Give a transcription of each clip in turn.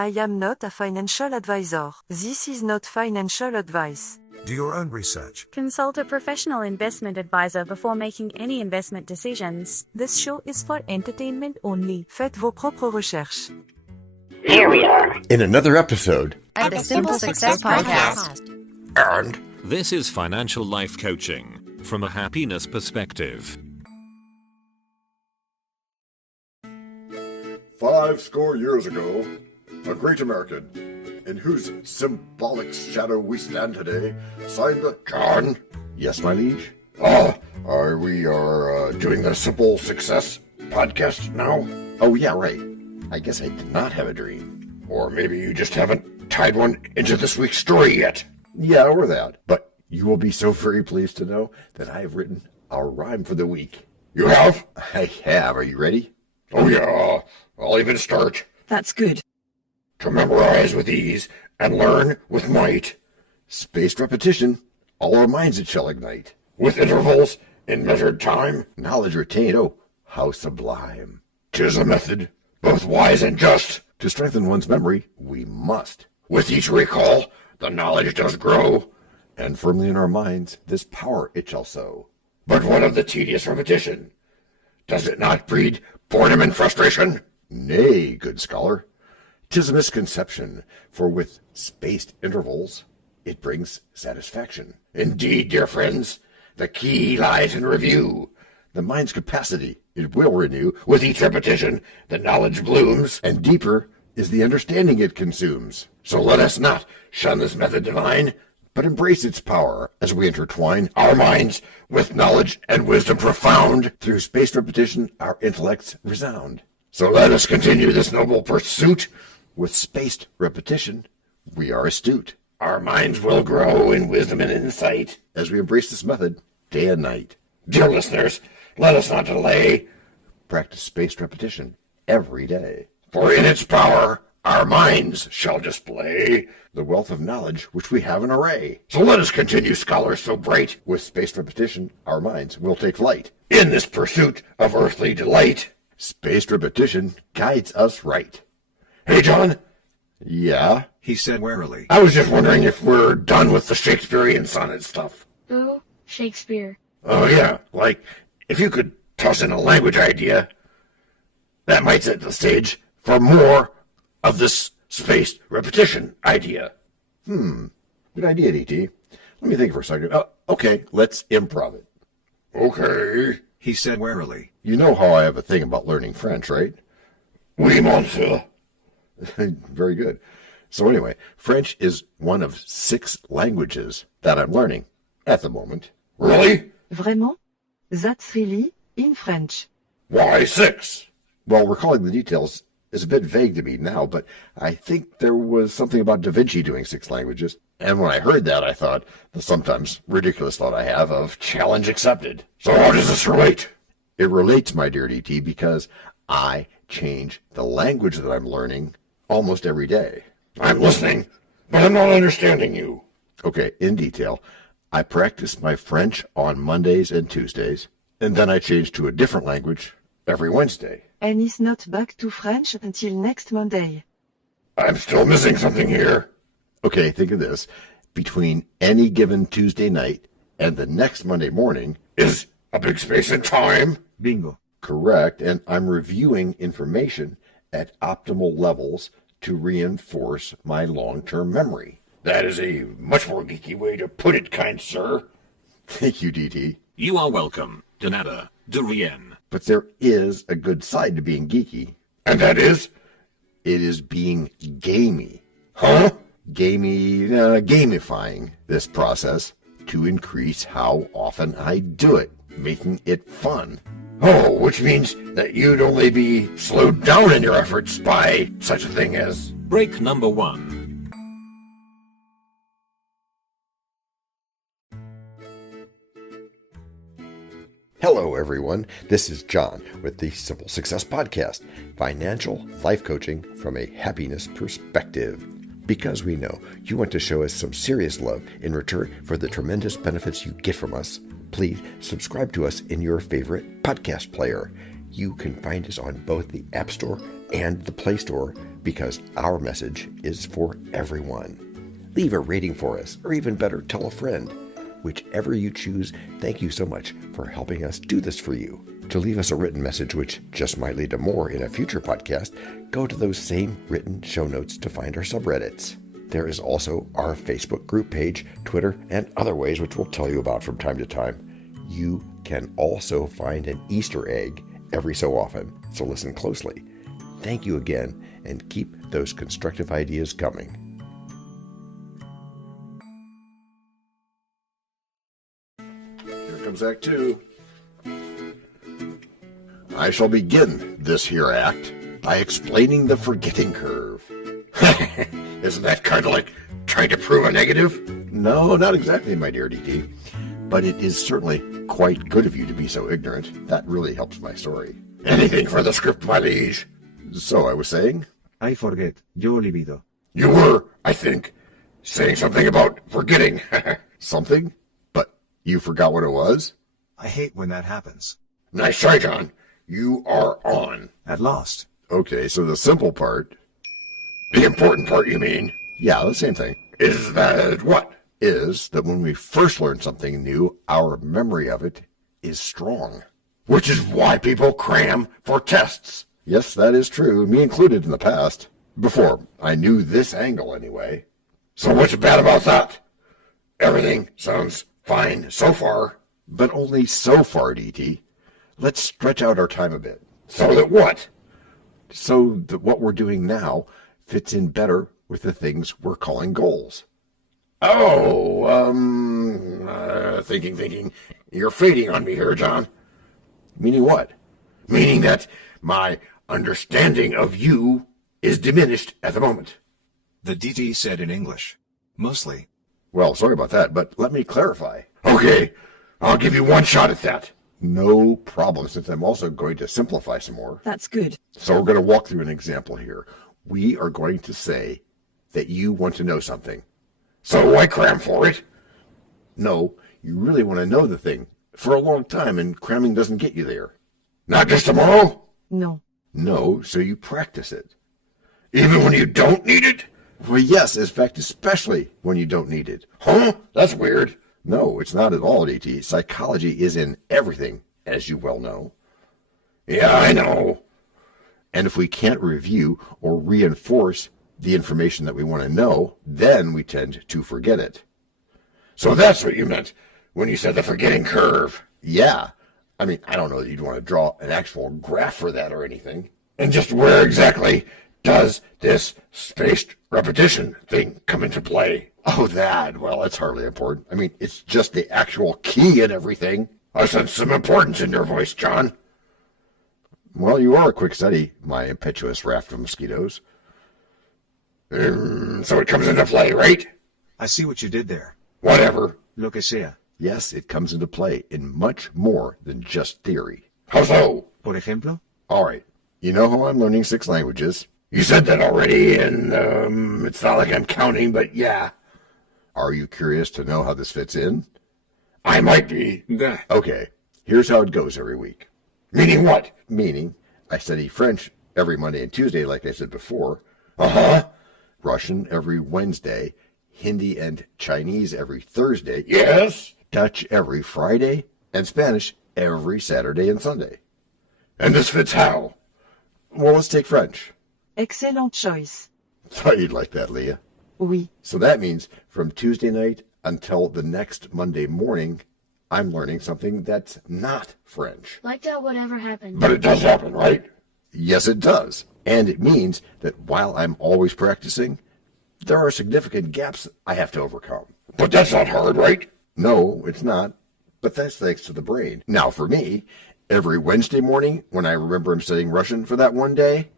I am not a financial advisor. This is not financial advice. Do your own research. Consult a professional investment advisor before making any investment decisions. This show is for entertainment only. Faites vos propres recherches. Here we are in another episode of the Simple Success Podcast. And this is financial life coaching from a happiness perspective. 50 years ago, a great American, in whose symbolic shadow we stand today, signed the... John? Yes, my liege? We are doing the Simple Success Podcast now? Oh, yeah, right. I guess I did not have a dream. Or maybe you just haven't tied one into this week's story yet. Yeah, or that. But you will be so very pleased to know that I have written our rhyme for the week. You have? I have. Are you ready? Oh, yeah. I'll even start. That's good. To memorize with ease and learn with might. Spaced repetition, all our minds it shall ignite. With intervals in measured time, knowledge retained, oh, how sublime. 'Tis a method, both wise and just. To strengthen one's memory, we must. With each recall, the knowledge does grow, and firmly in our minds, this power it shall sow. But what of the tedious repetition? Does it not breed boredom and frustration? Nay, good scholar. 'Tis a misconception, for with spaced intervals, it brings satisfaction. Indeed, dear friends, the key lies in review. The mind's capacity it will renew. With each repetition, the knowledge blooms, and deeper is the understanding it consumes. So let us not shun this method divine, but embrace its power as we intertwine our minds with knowledge and wisdom profound. Through spaced repetition, our intellects resound. So let us continue this noble pursuit. With spaced repetition, we are astute. Our minds will grow in wisdom and insight as we embrace this method day and night. Dear listeners, let us not delay. Practice spaced repetition every day. For in its power, our minds shall display the wealth of knowledge which we have in array. So let us continue, scholars so bright. With spaced repetition, our minds will take flight in this pursuit of earthly delight. Spaced repetition guides us right. Hey, John? Yeah? He said warily. I was just wondering if we're done with the Shakespearean sonnet stuff. Ooh, Shakespeare. Oh, yeah. Like, if you could toss in a language idea, that might set the stage for more of this spaced repetition idea. Good idea, DT. Let me think for a second. Okay, let's improv it. Okay. He said warily. You know how I have a thing about learning French, right? Oui, monsieur. Very good. So anyway, French is one of 6 languages that I'm learning at the moment. Really? Vraiment? That's really in French. Why 6? Well, recalling the details is a bit vague to me now, but I think there was something about Da Vinci doing 6 languages. And when I heard that, I thought, the sometimes ridiculous thought I have of challenge accepted. So how does this relate? It relates, my dear DT, because I change the language that I'm learning almost every day. I'm listening, but I'm not understanding you. Okay, in detail, I practice my French on Mondays and Tuesdays, and then I change to a different language every Wednesday. And is not back to French until next Monday. I'm still missing something here. Okay, think of this. Between any given Tuesday night and the next Monday morning is a big space in time. Bingo. Correct, and I'm reviewing information at optimal levels to reinforce my long-term memory. That is a much more geeky way to put it, kind sir. Thank you, DT. You are welcome. De nada. De rien. But there is a good side to being geeky. And that is? It is being gamey. Huh? Gamifying this process to increase how often I do it, making it fun. Oh, which means that you'd only be slowed down in your efforts by such a thing as... Break number 1. Hello, everyone. This is John with the Simple Success Podcast, financial life coaching from a happiness perspective. Because we know you want to show us some serious love in return for the tremendous benefits you get from us, please subscribe to us in your favorite podcast player. You can find us on both the App Store and the Play Store, because our message is for everyone. Leave a rating for us, or even better, tell a friend. Whichever you choose, thank you so much for helping us do this for you. To leave us a written message, which just might lead to more in a future podcast, go to those same written show notes to find our subreddits. There is also our Facebook group page, Twitter, and other ways which we'll tell you about from time to time. You can also find an Easter egg every so often, so listen closely. Thank you again, and keep those constructive ideas coming. Here comes Act 2. I shall begin this here act by explaining the forgetting curve. Isn't that kind of like trying to prove a negative? No, not exactly, my dear DT. But it is certainly quite good of you to be so ignorant. That really helps my story. Anything for the script, my liege. So I was saying? I forget. Yo olvido. You were, I think, saying something about forgetting. Something? But you forgot what it was? I hate when that happens. Nice try, John. You are on. At last. Okay, so the simple part... The important part, you mean? Yeah, the same thing. Is that what? Is that when we first learn something new, our memory of it is strong. Which is why people cram for tests. Yes, that is true, me included in the past. Before I knew this angle, anyway. So what's bad about that? Everything sounds fine so far. But only so far, DT. Let's stretch out our time a bit. So that what? So that what we're doing now fits in better with the things we're calling goals. Oh, thinking. You're fading on me here, John. Meaning what? Meaning that my understanding of you is diminished at the moment. The DT said in English. Mostly. Well, sorry about that, but let me clarify. Okay, I'll give you one shot at that. No problem, since I'm also going to simplify some more. That's good. So we're going to walk through an example here. We are going to say that you want to know something. So I cram for it? No, you really want to know the thing for a long time, and cramming doesn't get you there. Not just tomorrow? No. No, so you practice it. Even when you don't need it? Well, yes, in fact, especially when you don't need it. Huh? That's weird. No, it's not at all, DT. Psychology is in everything, as you well know. Yeah, I know. And if we can't review or reinforce the information that we want to know, then we tend to forget it. So that's what you meant when you said the forgetting curve. Yeah. I mean, I don't know that you'd want to draw an actual graph for that or anything. And just where exactly does this spaced repetition thing come into play? Oh, that. Well, that's hardly important. I mean, it's just the actual key and everything. I sense some importance in your voice, John. Well, you are a quick study, my impetuous raft of mosquitoes. So it comes into play, right? I see what you did there. Whatever. Lo que sea. Yes, it comes into play in much more than just theory. How so? Por ejemplo? All right. You know how I'm learning 6 languages? You said that already, and it's not like I'm counting, but yeah. Are you curious to know how this fits in? I might be. Okay. Here's how it goes every week. Meaning what? Meaning, I study French every Monday and Tuesday, like I said before. Uh-huh. Russian every Wednesday. Hindi and Chinese every Thursday. Yes. Dutch every Friday. And Spanish every Saturday and Sunday. And this fits how? Well, let's take French. Excellent choice. Thought you'd like that, Leah. Oui. So that means from Tuesday night until the next Monday morning, I'm learning something that's not French. Like that would ever happen. But it does happen, right? Yes, it does. And it means that while I'm always practicing, there are significant gaps I have to overcome. But that's not hard, right? No, it's not. But that's thanks to the brain. Now, for me, every Wednesday morning, when I remember I'm studying Russian for that one day,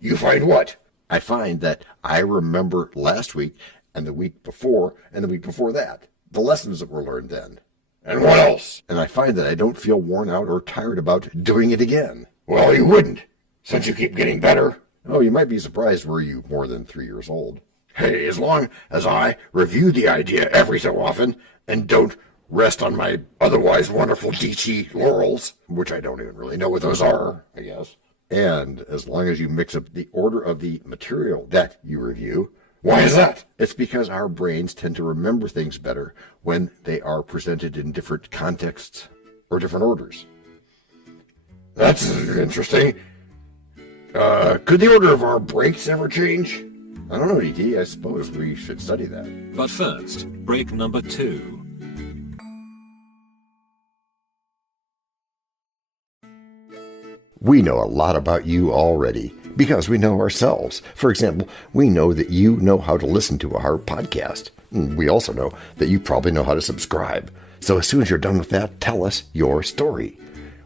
you find what? I find that I remember last week and the week before and the week before that, the lessons that were learned then. And what else? And I find that I don't feel worn out or tired about doing it again. Well, you wouldn't, since you keep getting better. Oh, you might be surprised were you more than 3 years old. Hey, as long as I review the idea every so often and don't rest on my otherwise wonderful DT laurels, which I don't even really know what those are, I guess. And as long as you mix up the order of the material that you review. Why is that? It's because our brains tend to remember things better when they are presented in different contexts or different orders. That's interesting. Could the order of our breaks ever change? I don't know, DT. I suppose we should study that. But first, break number 2. We know a lot about you already because we know ourselves. For example, we know that you know how to listen to our podcast. We also know that you probably know how to subscribe. So as soon as you're done with that, tell us your story.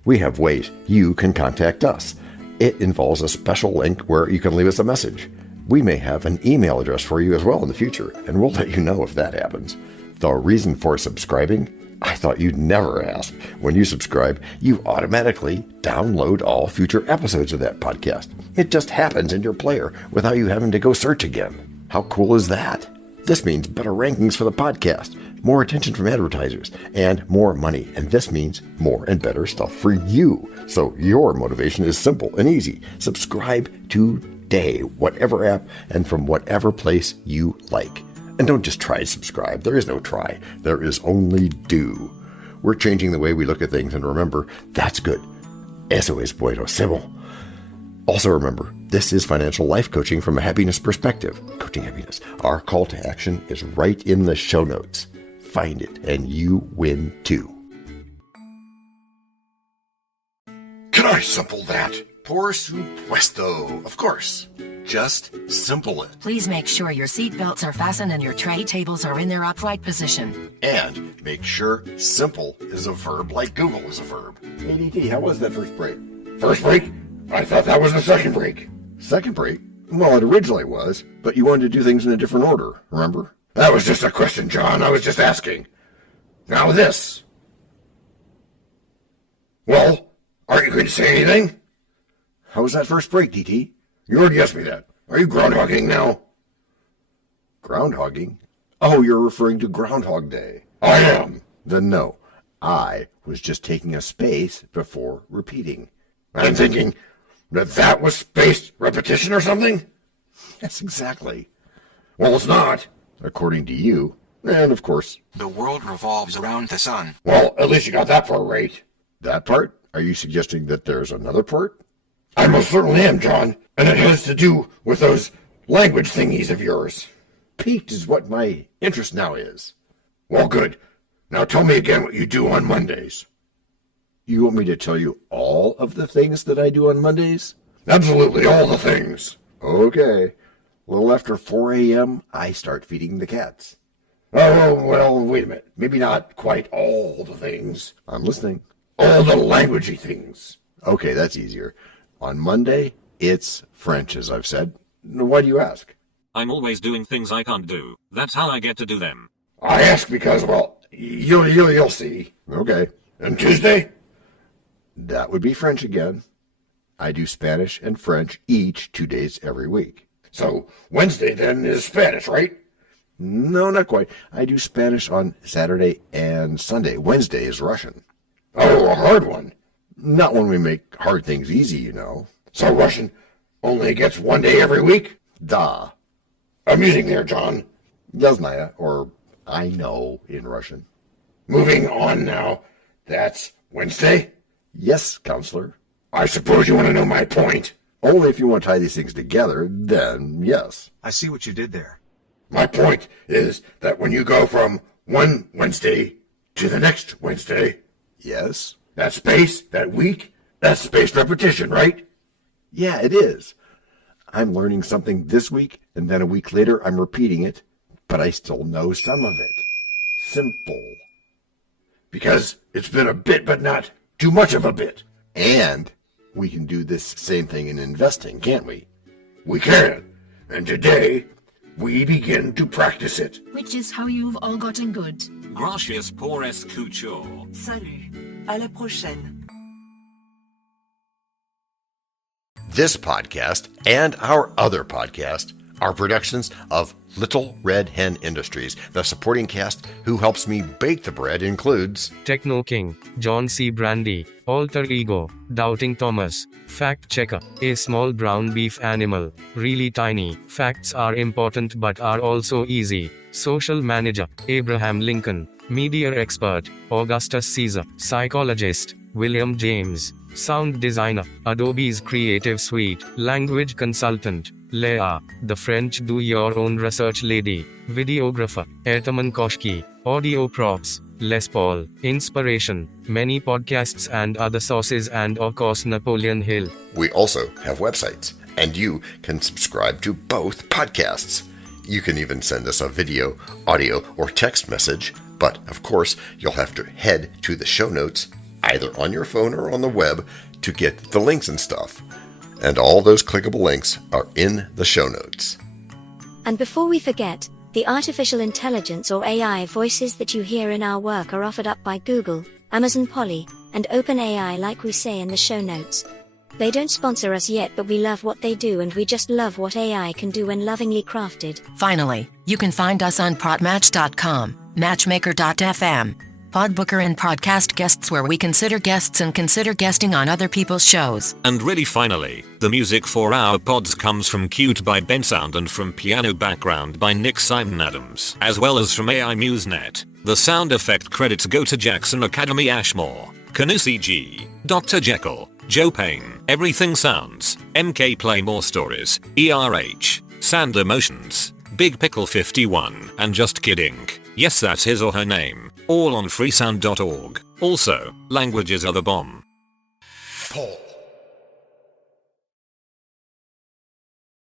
We have ways you can contact us. It involves a special link where you can leave us a message. We may have an email address for you as well in the future, and we'll let you know if that happens. The reason for subscribing? I thought you'd never ask. When you subscribe, you automatically download all future episodes of that podcast. It just happens in your player without you having to go search again. How cool is that? This means better rankings for the podcast, more attention from advertisers, and more money. And this means more and better stuff for you. So your motivation is simple and easy. Subscribe today, whatever app and from whatever place you like. And don't just try to subscribe. There is no try. There is only do. We're changing the way we look at things, and remember, that's good. Eso es buenísimo. Also remember, this is financial life coaching from a happiness perspective. Coaching happiness. Our call to action is right in the show notes. Find it, and you win too. Can I simple that? Por supuesto. Of course. Just simple it. Please make sure your seat belts are fastened and your tray tables are in their upright position. And make sure simple is a verb like Google is a verb. Hey, DT, how was that first break? First break? I thought that was the second break. Second break? Well, it originally was, but you wanted to do things in a different order, remember? That was just a question, John. I was just asking. Now this. Well, aren't you going to say anything? How was that first break, DT? You already asked me that. Are you groundhogging now? Groundhogging? Oh, you're referring to Groundhog Day. I am. Then no. I was just taking a space before repeating. I'm thinking that was spaced repetition or something? Yes, exactly. Well, it's not, according to you. And, of course, the world revolves around the sun. Well, at least you got that part right. That part? Are you suggesting that there's another part? I most certainly am, John. And it has to do with those language thingies of yours. Piqued is what my interest now is. Well, good. Now tell me again what you do on Mondays. You want me to tell you all of the things that I do on Mondays? Absolutely, all the things. Okay. A little after 4 a.m., I start feeding the cats. Oh, well, wait a minute. Maybe not quite all the things. I'm listening. All the languagey things. Okay, that's easier. On Monday, it's French, as I've said. Why do you ask? I'm always doing things I can't do. That's how I get to do them. I ask because, well, you'll see. Okay. And Tuesday? That would be French again. I do Spanish and French each 2 days every week. So Wednesday, then, is Spanish, right? No, not quite. I do Spanish on Saturday and Sunday. Wednesday is Russian. Oh, a hard one. Not when we make hard things easy, you know. So Russian only gets 1 day every week? Da. Amusing there, John. Я знаю, or I know in Russian. Moving on now. That's Wednesday? Yes, counselor. I suppose you want to know my point. Only if you want to tie these things together, then yes. I see what you did there. My point is that when you go from one Wednesday to the next Wednesday... Yes? That space, that week, that's spaced repetition, right? Yeah, it is. I'm learning something this week, and then a week later I'm repeating it, but I still know some of it. Simple. Because it's been a bit, but not too much of a bit. And we can do this same thing in investing, can't we? We can. And today, we begin to practice it. Which is how you've all gotten good. Gracias por escuchar. Salut. À la prochaine. This podcast and our other podcast are productions of Little Red Hen Industries. The supporting cast who helps me bake the bread includes Techno King, John Brandy, Alter Ego, Doubting Thomas, Fact Checker, a small brown beef animal, really tiny, facts are important but are also easy, Social Manager, Abraham Lincoln, Media Expert, Augustus Caesar, Psychologist, William James, Sound Designer, Adobe's Creative Suite, Language Consultant, Leah, the French do-your-own research lady, Videographer, Ertaman Koshki, Audio Props, Les Paul, Inspiration, many podcasts and other sources, and of course Napoleon Hill. We also have websites, and you can subscribe to both podcasts. You can even send us a video, audio, or text message, but of course you'll have to head to the show notes, either on your phone or on the web, to get the links and stuff. And all those clickable links are in the show notes. And before we forget, the artificial intelligence or AI voices that you hear in our work are offered up by Google, Amazon Polly, and OpenAI, like we say in the show notes. They don't sponsor us yet, but we love what they do, and we just love what AI can do when lovingly crafted. Finally, you can find us on Protmatch.com, Matchmaker.fm, Podbooker, and Podcast Guests, where we consider guests and consider guesting on other people's shows. And really finally, the music for our pods comes from Cute by Ben Sound and from Piano Background by Nick Simon Adams, as well as from AI MuseNet. The sound effect credits go to Jackson Academy Ashmore, Canoe CG, Dr. Jekyll, Joe Payne, Everything Sounds, MK Play More Stories, ERH, Sand Emotions, Big Pickle 51, and Just Kidding. Yes, that's his or her name. All on freesound.org. Also, languages are the bomb. Paul.